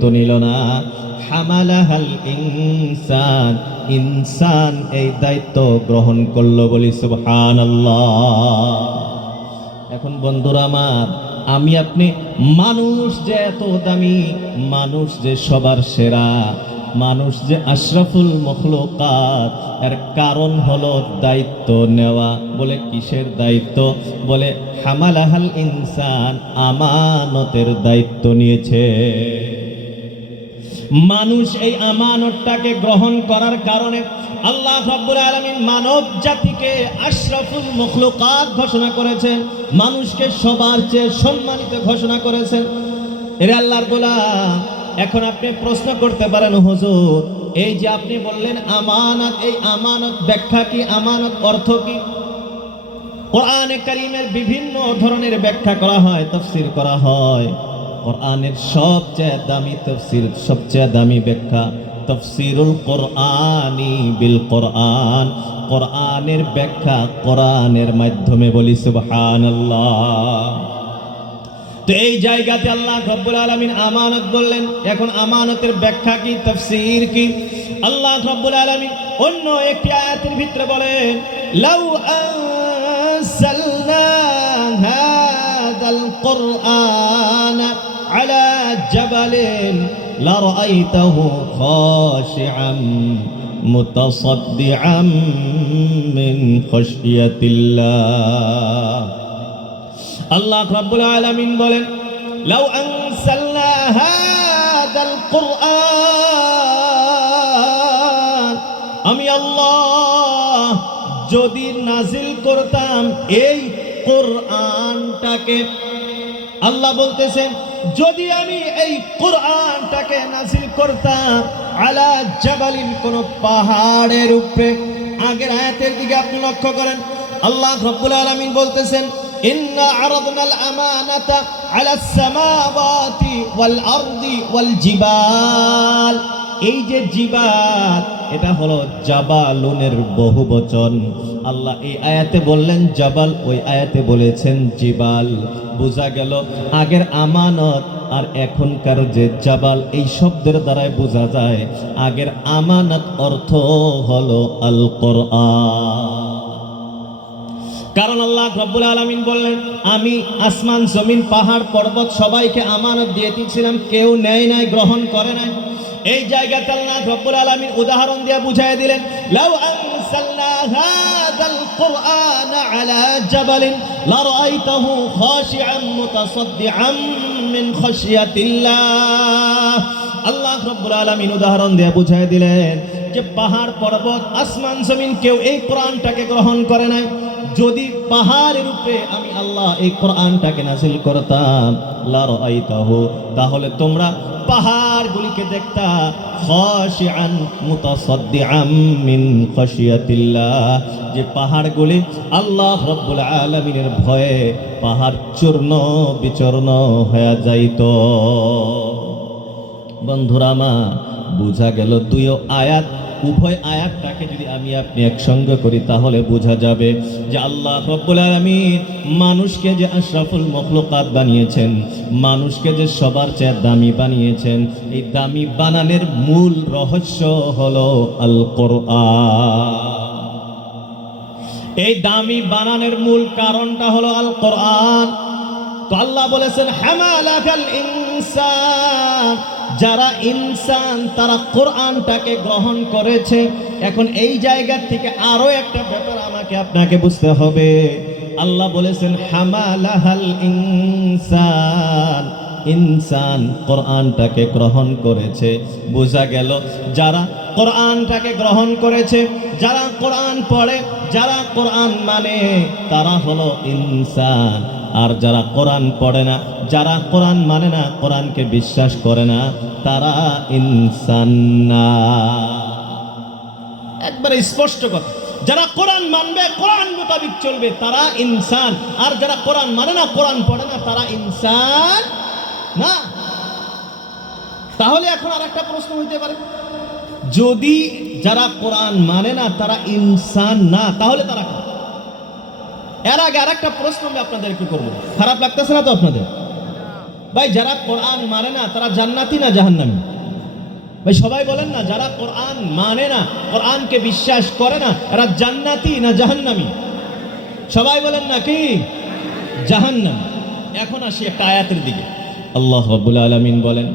দায়িত্ব নিল না, হামালাহাল ইনসান, ইনসান এই দায়িত্ব গ্রহণ করলো, বলি সুবহানাল্লাহ। এখন বন্ধুরা আমার, আমি আপনি, মানুষ যে এত দামি, মানুষ যে সবার সেরা, মানুষ যে আশরাফুল মখলুকাত, এর কারণ হলো দায়িত্ব নেওয়া। বলে কিসের দায়িত্ব? বলে হামালাহাল ইনসান, আমানতের দায়িত্ব নিয়েছে। মানুষ এই আমানতটাকে গ্রহণ করার কারণে আল্লাহ রাব্বুল আলামিন মানব জাতিকে আশরাফুল মখলুকাত ঘোষণা করেছেন, মানুষকে সবার চেয়ে সম্মানিত ঘোষণা করেছেন। এর আল্লাহর গোলাম, এখন আপনি প্রশ্ন করতে পারেন, হুজুর এই যে আপনি বললেন আমানত, এই আমানত ব্যাখ্যা কি, আমানত অর্থ কি? কোরআনে কারীমের বিভিন্ন ধরনের ব্যাখ্যা করা হয়, তাফসীর করা হয়। কোরআনের সবচেয়ে দামি তাফসীর, সবচেয়ে দামি ব্যাখ্যা তাফসীরুল কোরআনি বিল কোরআন, কোরআনের ব্যাখ্যা কোরআনের মাধ্যমে, বলি সুবহানাল্লাহ। তো এই জায়গাতে আল্লাহ রাব্বুল আলামিন আমানত বললেন, এখন আমানতের ব্যাখ্যা কি, তাফসীর কি? আল্লাহ রাব্বুল আলামিন অন্য একটি আয়াতের ভিতরে বলেন, লাউ আনসালনা হাযাল কুরআন আলা জাবালিন লারাআইতাহু খাশিআন মুতাসাদ্দিআন মিন খাশিয়াতিল্লাহ। আল্লাহ রাব্বুল আলামিন বলেন, লাউ আনসালনা হাযাল কুরআন, আমি আল্লাহ যদি নাজিল করতাম এই কোরআনটাকে, আল্লাহ বলতেছেন যদি আমি এই কোরআনটাকে নাজিল করতাম আলা জাবালিন, কোন পাহাড়ের উপরে। আগের আয়াতের দিকে আপনি লক্ষ্য করেন, আল্লাহ রাব্বুল আলামিন বলতেছেন, ইন্না আরাদনাল আমানাতা আলাস সামাওয়াতি ওয়াল আরদি ওয়াল জিবাল। এই যে জিবাল, এটা হলো জাবালুনের বহুবচন। আল্লাহ এই আয়াতে বললেন জাবাল, ওই আয়াতে বলেছেন জিবাল। বোঝা গেল আগের আমানত আর এখনকার যে জাবাল, এই শব্দের দ্বারাই বোঝা যায় আগের আমানত অর্থ হলো আল কোরআন। কারণ আল্লাহ রাব্বুল আলামিন বললেন, আমি আসমান জমিন পাহাড় পর্বত সবাইকে আমানত দিয়ে দিয়েছিলাম, কেউ নেয় নাই, গ্রহণ করে নাই। এই জায়গাতে আল্লাহ রাব্বুল আলামিন উদাহরণ দিয়ে বুঝায় দিলেন, লাউ আনসালনা হাযাল কুরআন আলা জাবালিন লারাআইতাহু খাশিআন মুতাসাদ্দিআন মিন খাশিয়াতিল্লাহ। আল্লাহ রাব্বুল আলামিন উদাহরণ দিয়ে বুঝায় দিলেন যে পাহাড় পর্বত আসমান জমিন কেউ এই কোরআনটাকে গ্রহণ করে নাই। যদি পাহাড়ের উপরে আমি আল্লাহ এই কোরআনটাকে নাযিল করতাম, লারাআইতাহু, তাহলে তোমরা পাহাড়গুলিকে দেখতা খাশিআন মুতাসাদ্দিআন মিন খাশিয়াতিল্লাহ, যে পাহাড়গুলি আল্লাহ রাব্বুল আলামিনের ভয়ে পাহাড় চূর্ণ বিচূর্ণ হয়ে যাইত। বন্ধুরা আমার, বোঝা গেল দুই আয়াত, উভয় আয়াতটাকে যদি আমি আপনি একসঙ্গে করি তাহলে বোঝা যাবে যে আল্লাহ রাব্বুল আলামিন মানুষকে যে আশরাফুল মখলুকাত বানিয়েছেন, মানুষকে যে সবার চেয়ে দামি বানিয়েছেন, এই দামি বানানোর মূল রহস্য হলো আল কোরআন। এই দামি বানানোর মূল কারণটা হলো আল কোরআন। তো আল্লাহ বলেছেন হামালাকাল ইনসান, যারা ইনসান তারা কোরআনটাকে গ্রহণ করেছে। এখন এই জায়গা থেকে আরো একটা ব্যাপার আমাকে আপনাকে বুঝতে হবে। আল্লাহ বলেছেন হামালাহাল ইনসান, ইনসান কোরআনটাকে গ্রহণ করেছে। বোঝা গেল যারা কোরআনটাকে গ্রহণ করেছে, যারা কোরআন পড়ে, যারা কোরআন মানে, তারা হলো ইনসান। আর যারা কোরআন পড়ে না, যারা কোরআন মানে না, কোরআনকে বিশ্বাস করে না, তারা ইনসান না। একবারে স্পষ্ট কথা, যারা কোরআন মানবে, কোরআন মোতাবিক চলবে, তারা ইনসান। আর যারা কোরআন মানে না, কোরআন পড়ে না, তারা ইনসান না। তাহলে এখন আর একটা প্রশ্ন হইতে পারে, যদি যারা কোরআন মানে না তারা ইনসান না, তাহলে তারা কি? এর আগে আর একটা প্রশ্ন আমি আপনাদেরকে করবো, খারাপ লাগতেছে না তো আপনাদের? ভাই যারা কোরআন মানে না তারা জান্নাতি না জাহান্নামী? ভাই সবাই বলেন না, যারা কোরআন মানে না, কোরআনকে বিশ্বাস করে না, এরা জান্নাতি না জাহান্নামী? সবাই বলেন না কি? জাহান্নামী। এখন আসি একটা আয়াতের দিকে। আল্লাহ রাব্বুল আলামিন বলেন,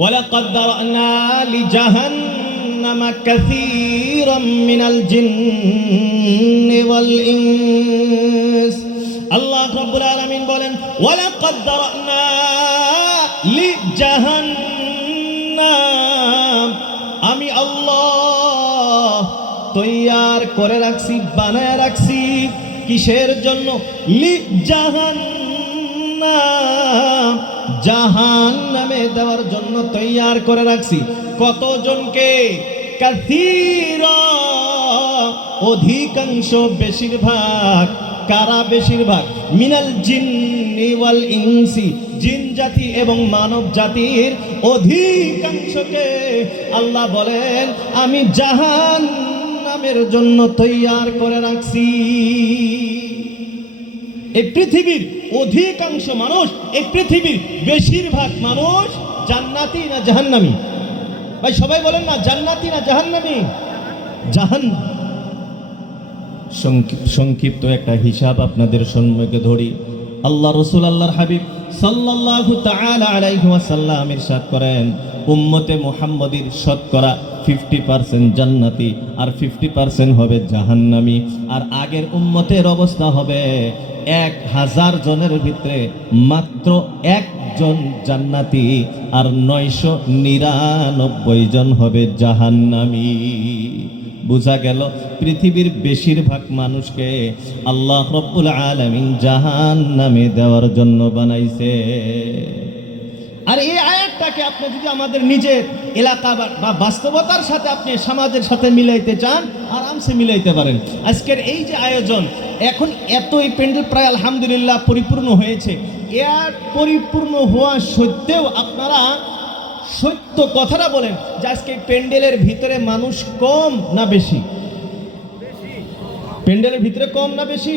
ওয়ালাকাদ দারানা লিজাহান্নামা কাসীরাম মিনাল জিন্নি ওয়াল ইনস। আল্লাহ রাব্বুল আলামিন বলেন, ওয়ালাকাদ দারানা লিজাহান্নাম, আমি আল্লাহ তৈয়ার করে রাখছি, বানায় রাখছি কিসের জন্য? লিজাহান্নাম, জাহান্নামে দেওয়ার জন্য তৈয়ার করে রাখছি। কতজনকে? কাসীরা, অধিকাংশ, বেশিরভাগ। কারা বেশিরভাগ? মিনাল জিন্নি ওয়াল ইনসি, জিন জাতি এবং মানব জাতির অধিকাংশকে আল্লাহ বলেন আমি জাহান্নামের জন্য তৈয়ার করে রাখছি। এই পৃথিবীর অধিকাংশ মানুষ, এই পৃথিবীর বেশিরভাগ মানুষ জান্নাতি না জাহান্নামী? ভাই সবাই বলেন না, জান্নাতি না জাহান্নামী? জাহান্নাম। সংক্ষিপ্ত একটা হিসাব আপনাদের সম্মুখে ধরি। আল্লাহ রাসূল, আল্লাহর হাবিব সাল্লাল্লাহু তাআলা আলাইহি ওয়াসাল্লাম ইরশাদ করেন, উম্মতে মুহাম্মদীর শতকরা 50% জান্নাতি আর 50% হবে জাহান্নামী। আর আগের উম্মতের অবস্থা হবে 1000 জনের ভিতরে মাত্র একজন জান্নাতি আর 999 জন হবে জাহান্নামী। বুঝা গেল পৃথিবীর বেশিরভাগ মানুষকে আল্লাহ রাব্বুল আলামিন জাহান্নামে দেওয়ার জন্য বানাইছে। আর এই আয়াতটাকে আপনি যদি আমাদের নিজের এলাকা বা বাস্তবতার সাথে, আপনি সমাজের সাথে মিলাইতে চান, আরামসে মিলাইতে পারেন। আজকের এই যে আয়োজন, এখন এতই প্যান্ডেল প্রায় আলহামদুলিল্লাহ পরিপূর্ণ হয়েছে। এর পরিপূর্ণ হওয়া সত্ত্বেও আপনারা সত্য কথাটা বলেন যে আজকে প্যান্ডেলের ভিতরে মানুষ কম না বেশি? প্যান্ডেলের ভিতরে কম না বেশি?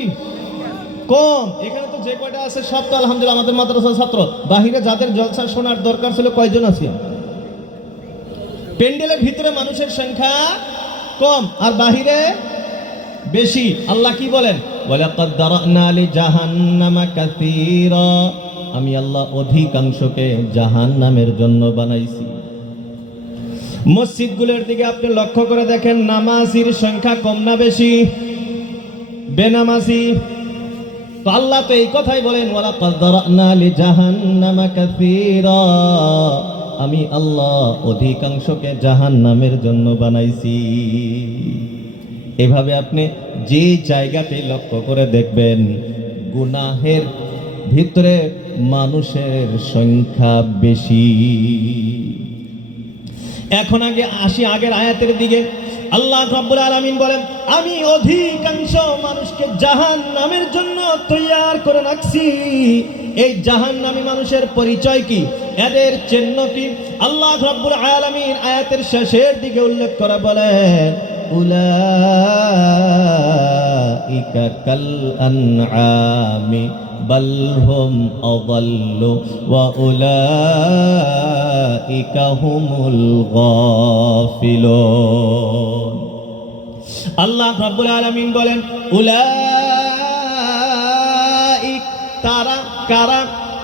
কম। এখানে তো যে কয়টা আছে সব তো আলহামদুলিল্লাহ আমাদের মাদ্রাসার ছাত্র। বাহিরে যাদের জলসা শোনার দরকার ছিল কয়জন আছে? প্যান্ডেলের ভিতরে মানুষের সংখ্যা কম আর বাহিরে বেশি। আল্লাহ কি বলেন? ওয়ালাকাদ দারানা লিজাহান্নামা কাসীরা, আমি আল্লাহ অধিকাংশকে জাহান্নামের জন্য বানাইছি। মসজিদগুলোর দিকে আপনি লক্ষ্য করে দেখেন, নামাজির সংখ্যা কম না বেশি? বেনামাজি। তো আল্লাহ তো এই কথাই বলেন, ওয়ালাকাদ দারানা লিজাহান্নামা কাসীরা, আমি আল্লাহ অধিকাংশকে জাহান্নামের জন্য বানাইছি। এভাবে আপনি যে জায়গাতে লক্ষ্য করে দেখবেন গুনাহের ভিতরে মানুষের সংখ্যা বেশি। এখন আগে আসি আগের আয়াতের দিকে। আল্লাহ রাব্বুল আলামিন বলেন, আমি অধিকাংশ মানুষকে জাহান্নামের জন্য তৈয়ার করে রাখছি। এই জাহান্নামী মানুষের পরিচয় কি? এদের চিহ্ন কি? আল্লাহ রাব্বুল আলামিন আয়াতের শেষের দিকে উল্লেখ করে বলেন, উলাইকা কাল আনআমি বাল হুম আযাল্লু ওয়া উলাইকা হুমুল গাফিলুন। আল্লাহ রাব্বুল আলামিন বলেন, উলাইক, তারা কারা?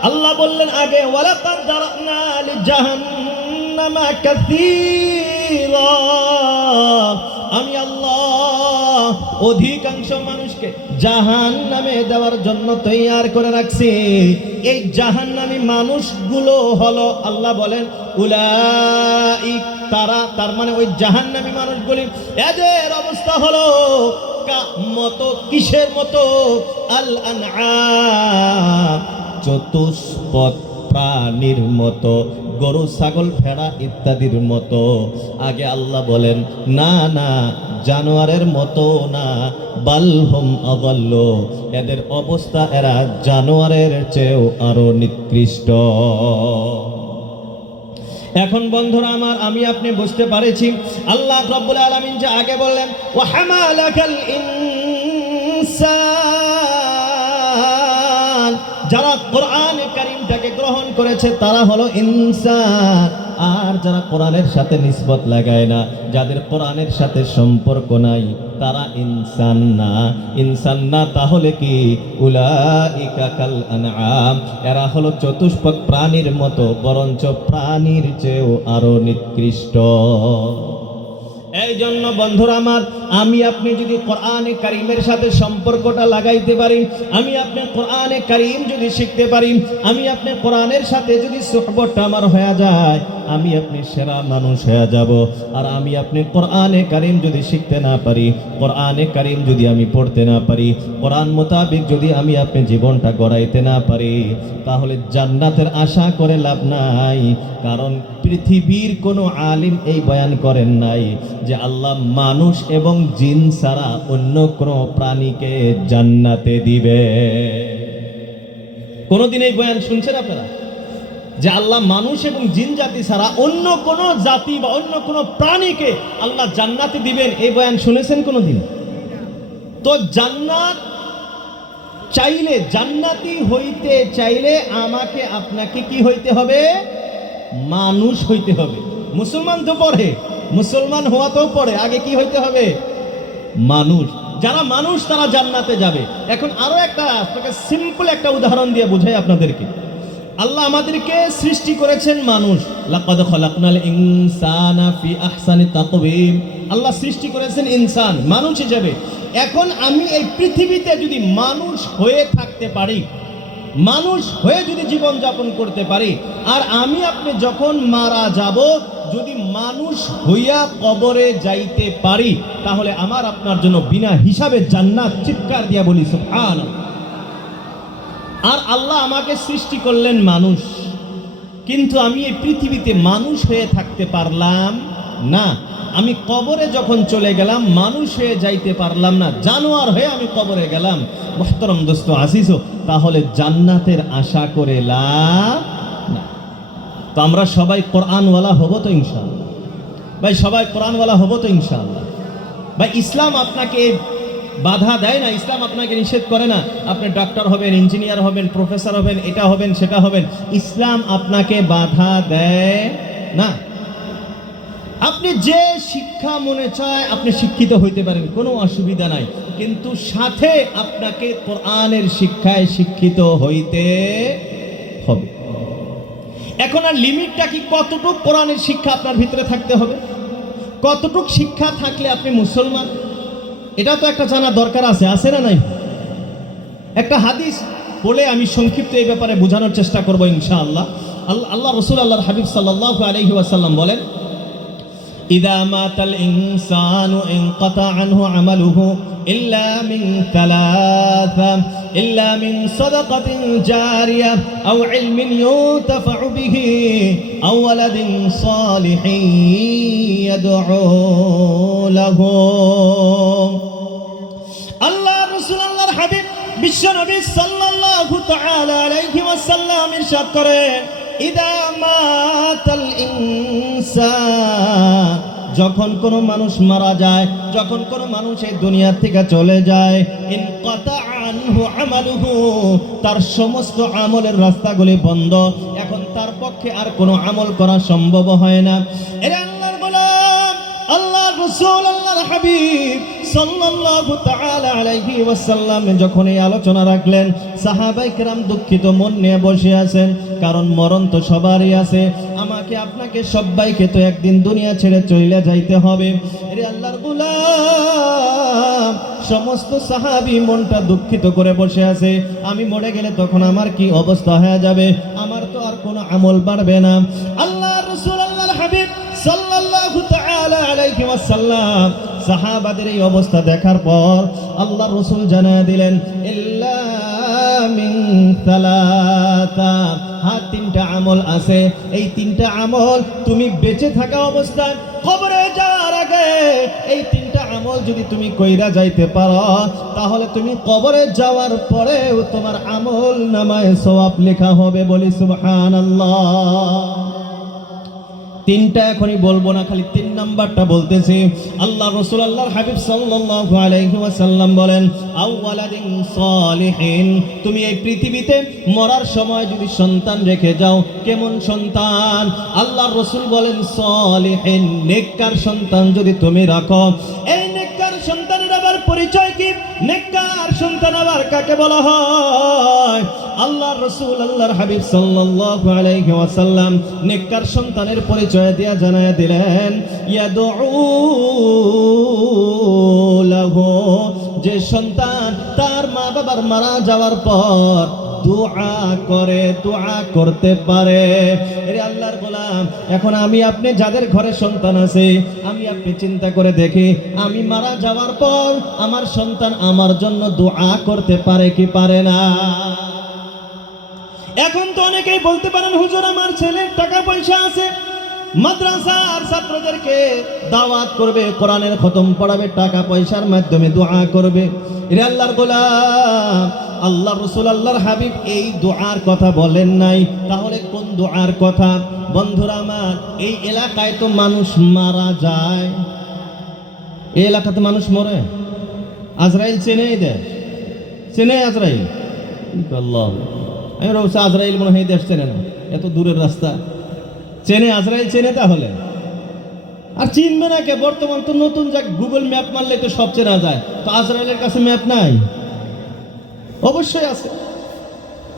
আল্লাহ বললেন আগে, ওয়ালাকাদ দারানা লিজাহান্নামা কাসীরা, আমি আল্লাহ অধিকাংশ মানুষকে জাহান্নামে দেওয়ার জন্য তৈয়ার করে রাখছি। এই জাহান্নামী মানুষগুলো হলো, আল্লাহ বলেন উলাইক, তারা, তার মানে ওই জাহান্নামী মানুষগুলি, এদের অবস্থা হলো মতো, কিসের মতো? আল আনআম, চতুষ্পদ প্রাণীর মতো, গরু, ছাগল, ভেড়া ইত্যাদির মতো। আগে আল্লাহ বলেন না না, জানোয়ারের মতো না, বালহুম আযাল্লু, এদের অবস্থা এরা জানোয়ারের চেয়েও আরো নিকৃষ্ট। এখন বন্ধুরা আমার, আমি আপনি বুঝতে পারেছি আল্লাহ রাব্বুল আলামিন যে আগে বললেন ওয়া হামালাকাল ইনসান, যারা কোরআনে কারীমটাকে গ্রহণ করেছে তারা হলো ইনসান। আর যারা কোরআনের সাথে নিসবত লাগায় না, যাদের কোরআনের সাথে সম্পর্ক নাই, তারা ইনসান না। ইনসান না তাহলে কি? উলাইকা কাল আনআম, এরা হলো চতুষ্পদ প্রাণীর মতো, বরঞ্চ প্রাণীর চেয়েও আরো নিকৃষ্ট। এই জন্য বন্ধুরা আমার, আমি আপনি যদি কোরআনে কারীমের সাথে সম্পর্কটা লাগাইতে পারি, আমি আপনি কোরআনে কারীম যদি শিখতে পারি, আমি আপনি কোরআনের সাথে যদি সুহবতটা আমার হয়ে যায়, আমি আপনি সেরা মানুষ হয়ে যাব। আর আমি আপনি কোরআনে কারীম যদি শিখতে না পারি, কোরআনে কারীম যদি আমি পড়তে না পারি, কোরআন মোতাবেক যদি আমি আপনি জীবনটা গড়াইতে না পারি, তাহলে জান্নাতের আশা করে লাভ নাই। কারণ পৃথিবীর কোনো আলিম এই বয়ান করেন নাই যে আল্লাহ মানুষ এবং জিন ছাড়া অন্য কোনো প্রাণীকে জান্নাতে দিবে। কোনদিন এই বয়ান শুনছেন আপনারা যে আল্লাহ মানুষ এবং জিন জাতি ছাড়া অন্য কোনো জাতি বা অন্য কোনো প্রাণীকে আল্লাহ জান্নাতে দিবেন? এই বয়ান শুনেছেন কোনদিন? তো জান্নাত চাইলে, জান্নাতি হইতে চাইলে আমাকে আপনাকে কি হইতে হবে? মানুষ হইতে হবে। মুসলমান তো পড়ে, মুসলমান হওয়া তো পড়ে, আগে কি হইতে হবে? মানুষ। যারা মানুষ তারা জান্নাতে যাবে। এখন আরো একটা সিম্পল একটা উদাহরণ দিয়ে বুঝাই আপনাদেরকে। আল্লাহ আমাদেরকে সৃষ্টি করেছেন মানুষ, লাকাদ খালাকনাল ইনসানা ফি আহসানি তাকওয়িম। আল্লাহ সৃষ্টি করেছেন ইনসান, মানুষ হিসেবে। এখন আমি এই পৃথিবীতে যদি মানুষ হয়ে থাকতে পারি, মানুষ হয়ে যদি জীবন যাপন করতে পারি, আর আমি আপনি যখন মারা যাব যদি মানুষ হইয়া কবরে যাইতে পারি, তাহলে আমার আপনার জন্য বিনা হিসাবে জান্নাত। চিৎকার দিয়া বলি সুবহানাল্লাহ। আর আল্লাহ আমাকে সৃষ্টি করলেন মানুষ, কিন্তু আমি এই পৃথিবীতে মানুষ হয়ে থাকতে পারলাম না। আমি কবরে যখন চলে গেলাম মানুষ হয়ে যাইতে পারলাম না, জানোয়ার হয়ে আমি কবরে গেলাম। মুহতারাম দোস্ত আজিজ, তাহলে জান্নাতের আশা করে লাভ না। তো আমরা সবাই কোরআনওয়ালা হব তো ইনশাআল্লাহ? ভাই সবাই কোরআনওয়ালা হব তো ইনশাআল্লাহ? ভাই ইসলাম আপনাকে বাধা দেয় না, ইসলাম আপনাকে নিষেধ করে না আপনি ডক্টর হবেন, ইঞ্জিনিয়ার হবেন, প্রফেসর হবেন, এটা হবেন সেটা হবেন। ইসলাম আপনাকে বাধা দেয় না। আপনি যে শিক্ষা মনে চায় আপনি শিক্ষিত হইতে পারেন, কোনো অসুবিধা নাই, কিন্তু সাথে আপনাকে কোরআনের শিক্ষায় শিক্ষিত হইতে হবে। এখন আর লিমিটটা কি? কতটুক কোরআনের শিক্ষা আপনার ভিতরে থাকতে হবে? কতটুক শিক্ষা থাকলে আপনি মুসলমান? এটা তো একটা জানা দরকার আছে, আছে না নাই? একটা হাদিস বলে আমি সংক্ষিপ্ত এই ব্যাপারে বোঝানোর চেষ্টা করব ইনশাআল্লাহ। আল্লাহ রাসূল আল্লাহর হাবিব সাল্লাল্লাহু আলাইহি ওয়াসাল্লাম বলেন, ইযা মাতাল ইনসানু ইনকাতা আনহু আমালুহু ইল্লা মিন থালাথা, ইল্লা মিন সাদাকাতিন জারিয়া আও ইলমিন ইউতাফাউ বিহি আও ওয়ালাদিন সালিহিন ইয়াদউ লাহু। আল্লাহ রাসূল আল্লাহর হাবিব বিশ্ব নবী সাল্লাল্লাহু তাআলা আলাইহি ওয়াসাল্লাম ইরশাদ করেন, ইদা মাতাল ইনসান, যখন কোনো মানুষ মারা যায়, যখন কোনো মানুষ এই দুনিয়া থেকে চলে যায়, ইনকাতা আনহু আমালুহু, তার সমস্ত আমলের রাস্তাগুলি বন্ধ। এখন তার পক্ষে আর কোনো আমল করা সম্ভব হয় না। এর আল্লাহর গোলাম, আল্লাহর রাসূল, আল্লাহর হাবিব সাল্লাল্লাহু তাআলা আলাইহি ওয়াসাল্লাম যখন এই আলোচনা রাখলেন, সাহাবায়ে কেরাম দুঃখিত মন নিয়ে বসে আছেন, কারণ মরণ তো সবারই আছে। আমাকে আপনাকে সবাইকে তো একদিন দুনিয়া ছেড়ে চলে যাইতে হবে। এরে আল্লাহর গোলাম, সমস্ত সাহাবী মনটা দুঃখিত করে বসে আছে, আমি মরে গেলে তখন আমার কি অবস্থা হয়ে যাবে? আমার তো আর কোনো আমল বাড়বে না। আল্লাহর রাসূল, আল্লাহর হাবিব সাল্লাল্লাহু তাআলা আলাইহি ওয়াসাল্লাম সাহাবাদের এই অবস্থা দেখার পর আল্লাহর রাসূল জানায় দিলেন, ইল্লা মিন সালাতা, হ্যাঁ তিনটা আমল আছে। এই তিনটা আমল তুমি বেঁচে থাকা অবস্থায় কবরে যাওয়ার আগে এই তিনটা আমল যদি তুমি কইরা যাইতে পারো, তাহলে তুমি কবরে যাওয়ার পরেও তোমার আমল নামায় সওয়াব লেখা হবে। বলি সুবহানাল্লাহ। তিনটা এখনই বলবো না, খালি 3 নাম্বারটা বলতেছি। আল্লাহ রাসূল আল্লাহর হাবিব সাল্লাল্লাহু আলাইহি ওয়াসাল্লাম বলেন, আউওয়ালাদিন সালিহিন, তুমি এই পৃথিবীতে মরার সময় যদি সন্তান রেখে যাও, কেমন সন্তান? আল্লাহর রাসূল বলেন সালিহিন, নেককার সন্তান যদি তুমি রাখো। এই নেককার সন্তানের আবার পরিচয় কি? নেককার সন্তান আবার কাকে বলা হয়? আল্লাহর রাসূল আল্লাহর হাবিব সাল্লাল্লাহু আলাইহি ওয়াসাল্লাম নেককার সন্তানের পরিচয় দিয়া জানায়া দিলেন, ইয়াদউ লাহু, যে সন্তান তার মা বাবার মারা যাওয়ার পর দোয়া করে, দোয়া করতে পারে। এরে আল্লাহর গোলাম, এখন আমি আপনি যাদের ঘরে সন্তান আছে, আমি আপনি চিন্তা করে দেখি, আমি মারা যাওয়ার পর আমার সন্তান আমার জন্য দোয়া করতে পারে কি পারে না? এখন তো অনেকেই বলতে পারেন, হুজুর আমার ছেলের টাকা পয়সা আছে, মাদ্রাসার ছাত্রদেরকে দাওয়াত করবে, কোরআনের খতম পড়াবে, টাকা পয়সার মাধ্যমে দোয়া করবে। এরে আল্লাহর গোলাম, আল্লাহ রাসূল আল্লাহর হাবিব এই দোয়ার কথা বলেন নাই, তাহলে কোন দোয়ার কথা? বন্ধুরা আমার, এই এলাকায় তো মানুষ মারা যায়, এই এলাকাতে মানুষ মরে। আজরাইল চেনে, দেশ চেনে আজরাইল? আল্লাহ, আমি ভাবছি আজরাইল মনে হয় দেশ চেনে না, এত দূরের রাস্তা। চেনে, আজরাইল চেনে তাহলে? আর চিনবে না কে? বর্তমান তো নতুন, যা গুগল ম্যাপ মারলে তো সব চেনা যায়। তো আজরাইলের কাছে ম্যাপ নাই? অবশ্যই আছে।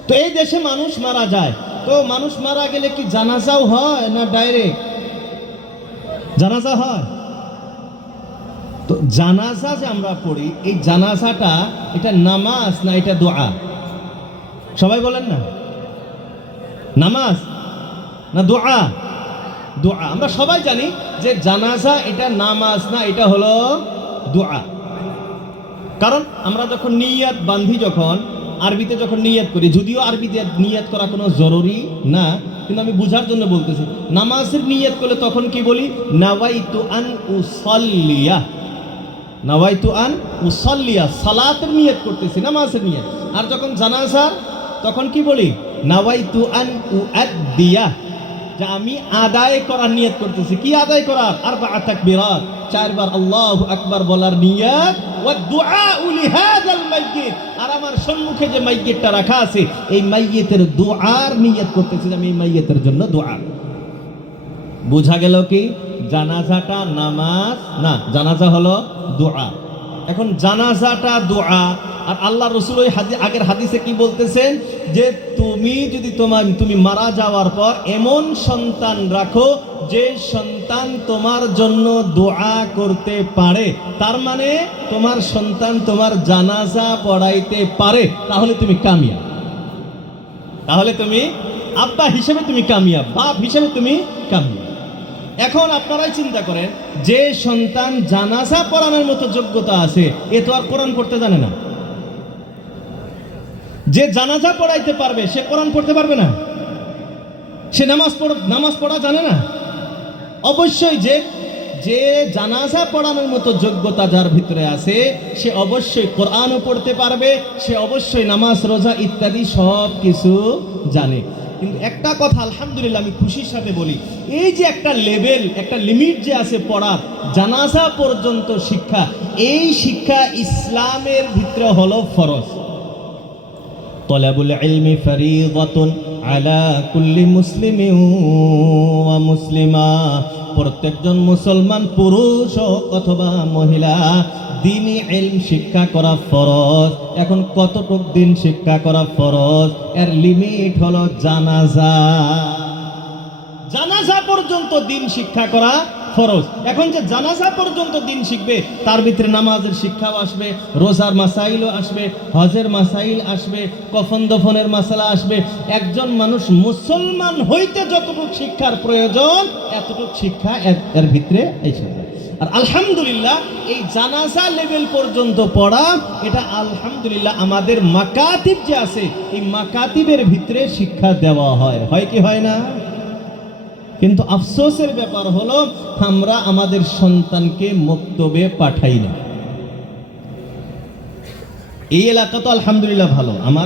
তো এই দেশে মানুষ মারা যায়, তো মানুষ মারা গেলে কি জানাজাও হয় না ডাইরেক্ট জানাজা হয়? তো জানাজা যে আমরা পড়ি, এই জানাজাটা এটা নামাজ না এটা দোয়া? সবাই বলেন না, নামাজ না দোয়া? দোয়া। আমরা সবাই জানি যে জানাজা এটা নামাজ না, এটা হলো দোয়া। কারণ আমরা যখন নিয়াত বান্ধি, যখন আরবিতে যখন নিয়াত করি, যদিও আরবিতে নিয়াত করা কোনো জরুরি না, কিন্তু আমি বুঝার জন্য বলতেছি, নামাজের নিয়াত করলে তখন কি বলি? নাওয়াইতু আন উসাল্লিয়া, নাওয়াইতু আন উসাল্লিয়া, সালাতের নিয়াত করতেছি, নামাজের নিয়াত। আর যখন জানাজা তখন কি বলি? নাওয়াইতু আন উআদ্দিয়া, যে আমি আদায় করার নিয়ত করতেছি। কি আদায় করার? আরবাআত তাকবীরাত, 4 বার আল্লাহু আকবার বলার নিয়ত। ওয়া দুআউ লিহাযাল মাইয়িত, আর আমার সম্মুখে যে মাইয়িতটা রাখা আছে, এই মাইয়িতের দোয়ার নিয়ত করতেছি, আমি এই মাইয়িতের জন্য দোয়া। বোঝা গেল কি? জানাজাটা নামাজ না, জানাজা হলো দোয়া। এখন জানাজাটা দোয়া, আর আল্লাহ রাসূল ওই আগের হাদিসে কি বলতেছেন? যে তুমি যদি তুমি মারা যাওয়ার পর এমন সন্তান রাখো যে সন্তান তোমার জন্য দোয়া করতে পারে, তার মানে তোমার সন্তান তোমার জানাজা পড়াইতে পারে, তাহলে তুমি কামিয়াব। তাহলে তুমি আব্বা হিসেবে তুমি কামিয়াব, বাপ হিসেবে তুমি কামিয়াব। এখন আপনারাই চিন্তা করেন, যে সন্তান জানাজা পড়ানোর মতো যোগ্যতা আছে, এ তো আর কোরআন পড়তে জানে না। যে জানাজা পড়াইতে পারবে সে কোরআন পড়তে পারবে না? সে নামাজ পড়া জানে না? অবশ্যই যে জানাজা পড়ানোর মতো যোগ্যতা যার ভিতরে আছে, সে অবশ্যই কোরআনও পড়তে পারবে, সে অবশ্যই নামাজ রোজা ইত্যাদি সব কিছু জানে। কিন্তু একটা কথা আলহামদুলিল্লাহ আমি খুশির সাথে বলি, এই যে একটা লেভেল, একটা লিমিট যে আছে পড়ার, জানাজা পর্যন্ত শিক্ষা, এই শিক্ষা ইসলামের ভিতরে হলো ফরজ। তলাবুল ইলমি ফরিদাতুন আলা কুল্লি মুসলিমিন ওয়া মুসলিমা, প্রত্যেকজন মুসলমান পুরুষ অথবা মহিলা দ্বীনি ইলম শিক্ষা করা ফরজ। এখন কতটুক দিন শিক্ষা করা ফরজ? এর লিমিট হলো জানাজা। জানাজা পর্যন্ত দিন শিক্ষা করা ফরজ। এখন যে জানাজা পর্যন্ত দিন শিখবে, তার ভিতরে নামাজের শিক্ষাও আসবে, রোজার মাসাইলও আসবে, হজের মাসাইল আসবে, কফন দফনের মাসালা আসবে। একজন মানুষ মুসলমান হইতে যতটুকু শিক্ষার প্রয়োজন, এতটুকু শিক্ষা এর ভিতরে এসে যায়। আর আলহামদুলিল্লাহ এই জানাজা লেভেল পর্যন্ত পড়া, এটা আলহামদুলিল্লাহ আমাদের মাকাতিব যে আছে, এই মাকাতিবের ভিতরে শিক্ষা দেওয়া হয়। হয় কি হয় না? কিন্তু আফসোসের ব্যাপার হলো, আমরা আমাদের সন্তানকে মক্তবে পাঠাই না। এই এলাকা তো আলহামদুলিল্লাহ ভালো। আমার